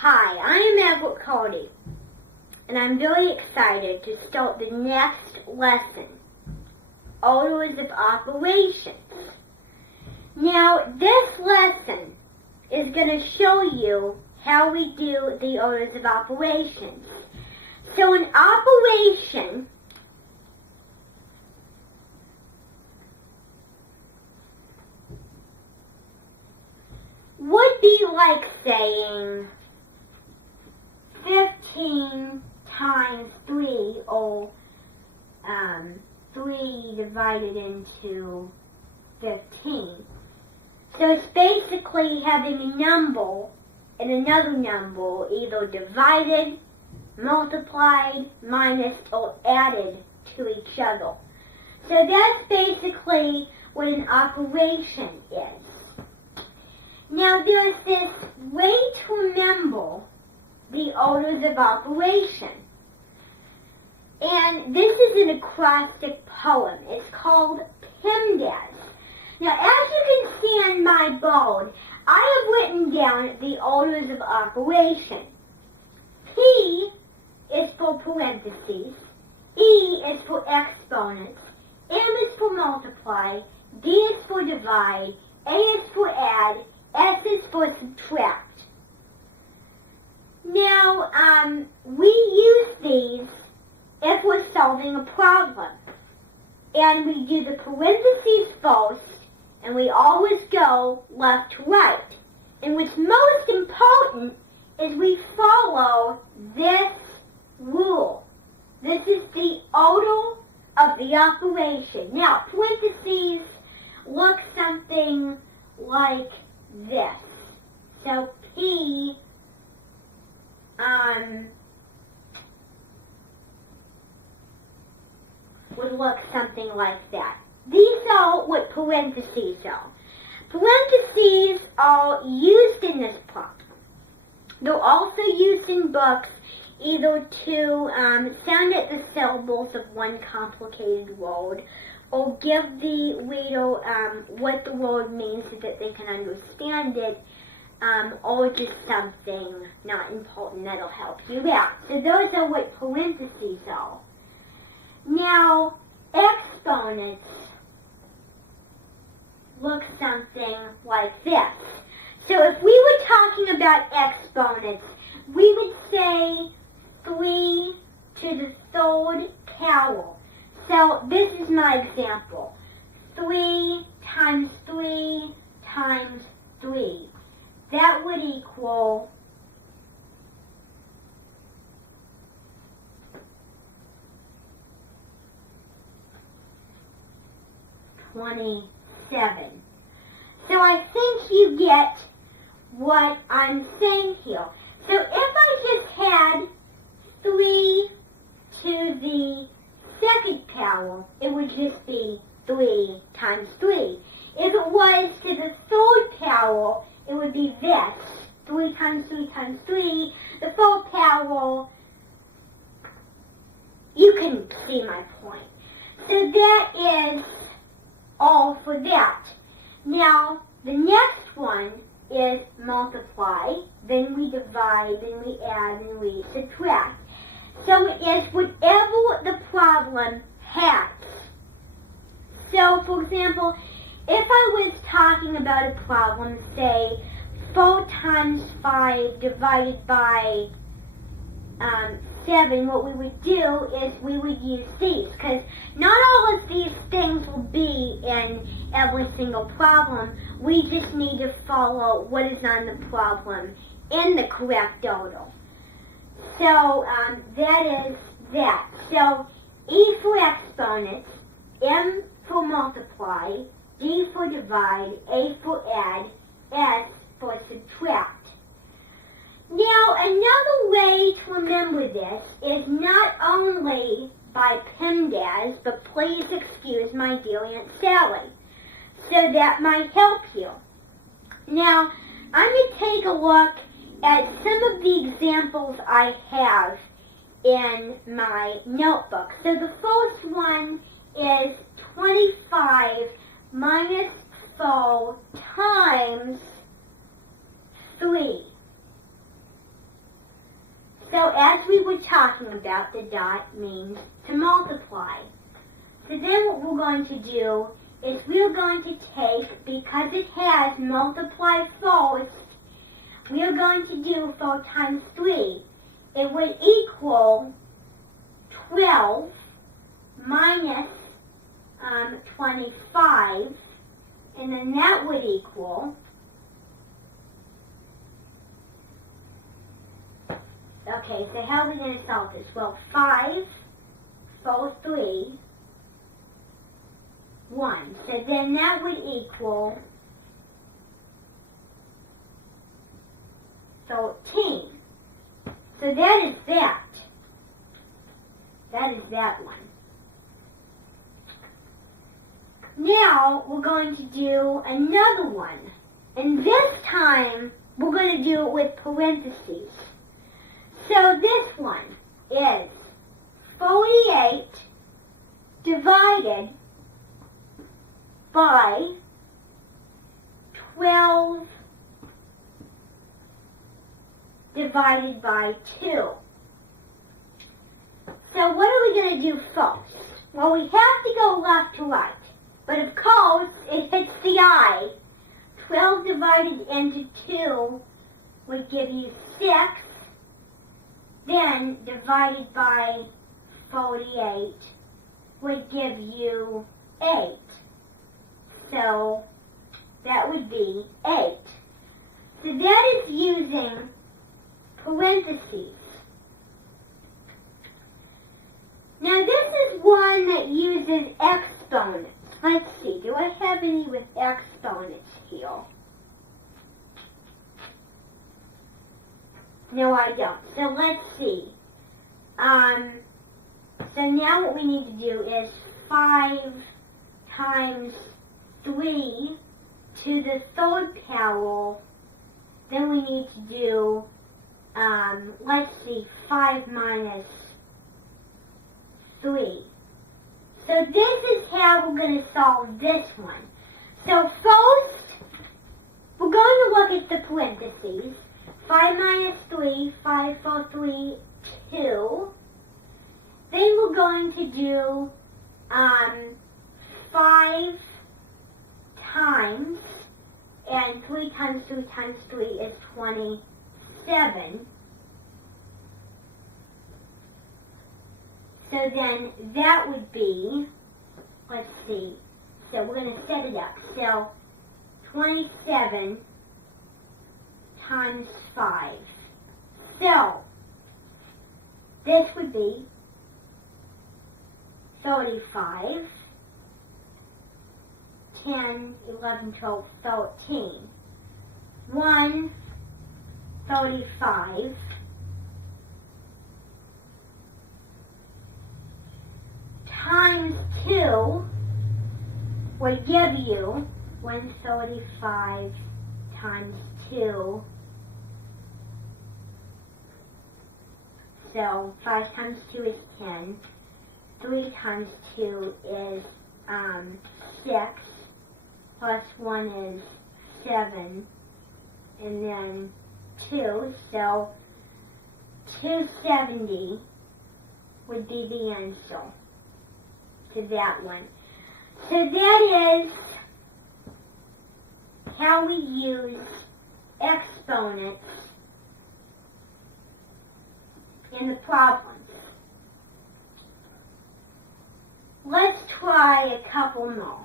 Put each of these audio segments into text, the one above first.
Hi, I am Edward Cody, and I'm very excited to start the next lesson, Orders of Operations. Now, this lesson is going to show you how we do the orders of operations. So an operation would be like saying 15 times 3, or 3 divided into 15. So it's basically having a number and another number either divided, multiplied, minus, or added to each other. So that's basically what an operation is. Now there's this way to remember the orders of operation. And this is an acrostic poem. It's called PEMDAS. Now, as you can see on my board, I have written down the orders of operation. P is for parentheses, E is for exponents, M is for multiply, D is for divide, A is for add, S is for subtract. Now, we use these if we're solving a problem. And we do the parentheses first, and we always go left to right. And what's most important is we follow this rule. This is the order of the operation. Now, parentheses look something like this. So P would look something like that. These are what parentheses are. Parentheses are used in this problem. They're also used in books either to sound at the syllables of one complicated word, or give the reader what the word means so that they can understand it, or just something not important that'll help you out. So those are what parentheses are. Now, exponents look something like this. So if we were talking about exponents, we would say 3 to the 3rd power. So this is my example. 3 times 3 times 3. That would equal 27. So I think you get what I'm saying here. So if I just had 3 to the 2nd power, it would just be 3 times 3. If it was to the 3rd power, it would be this. 3 times 3 times 3. The 4th power, you can see my point. So that is all for that. Now, the next one is multiply, then we divide, then we add, then we subtract. So it is whatever the problem has. So, for example, if I was talking about a problem, say 4 times 5 divided by 7, what we would do is we would use these, because not all of these things will be in every single problem. We just need to follow what is on the problem in the correct order. So that is that. So E for exponents, M for multiply, D for divide, A for add, S for subtract. Now, another way to remember this is not only by PEMDAS, but please excuse my dear Aunt Sally. So that might help you. Now, I'm going to take a look at some of the examples I have in my notebook. So the first one is 25 minus 4 times 3. were talking about, the dot means to multiply. So then what we're going to do is we're going to take, because it has multiply first, we're going to do 4 times 3. It would equal 12 minus 25, and then that would equal, okay, so how are we going to solve this? Well, 5, 4, 3, 1. So then that would equal 13. So that is that. That is that one. Now we're going to do another one. And this time we're going to do it with parentheses. So this one is 48 divided by 12 divided by 2. So what are we going to do first? Well, we have to go left to right. But of course, it hits the eye. 12 divided into 2 would give you 6. Then divided by 48 would give you 8. So that would be 8. So that is using parentheses. Now this is one that uses exponents. Let's see, do I have any with exponents here? No, I don't. So let's see. So now what we need to do is 5 times 3 to the 3rd power. Then we need to do, let's see, 5 minus 3. So this is how we're going to solve this one. So first, we're going to look at the parentheses. 5 minus 3, 5, 4, 3, 2. Then we're going to do 5 times, and 3 times 3 times 3 is 27. So then that would be, let's see, so we're going to set it up. So 27 times 5. So this would be 35, 10, 11, 12, 13. 135 times 2 would give you 135 times 2. So 5 times 2 is 10. 3 times 2 is 6. Plus 1 is 7. And then 2. So 270 would be the answer to that one. So that is how we use exponents in the problems. Let's try a couple more.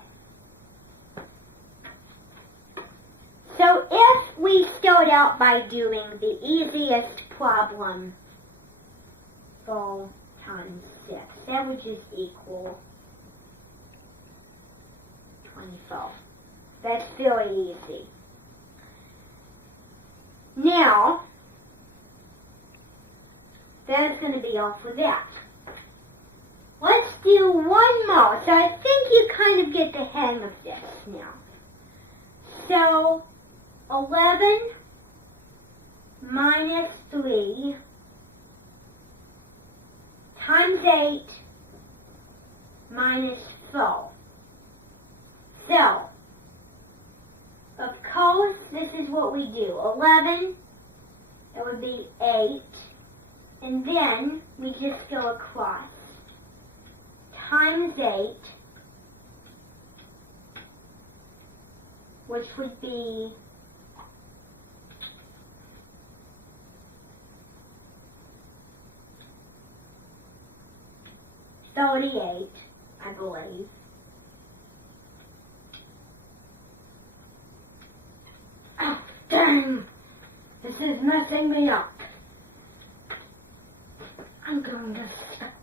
So if we start out by doing the easiest problem, 4 times 6, that would just equal 24. That's very easy. Now, that's going to be all for that. Let's do one more. So I think you kind of get the hang of this now. So 11 minus 3 times 8 minus 4. So, of course, this is what we do. 11, it would be 8 And then we just go across. Times 8, which would be 38, I believe. Oh, dang! This is messing me up. I'm going to stop.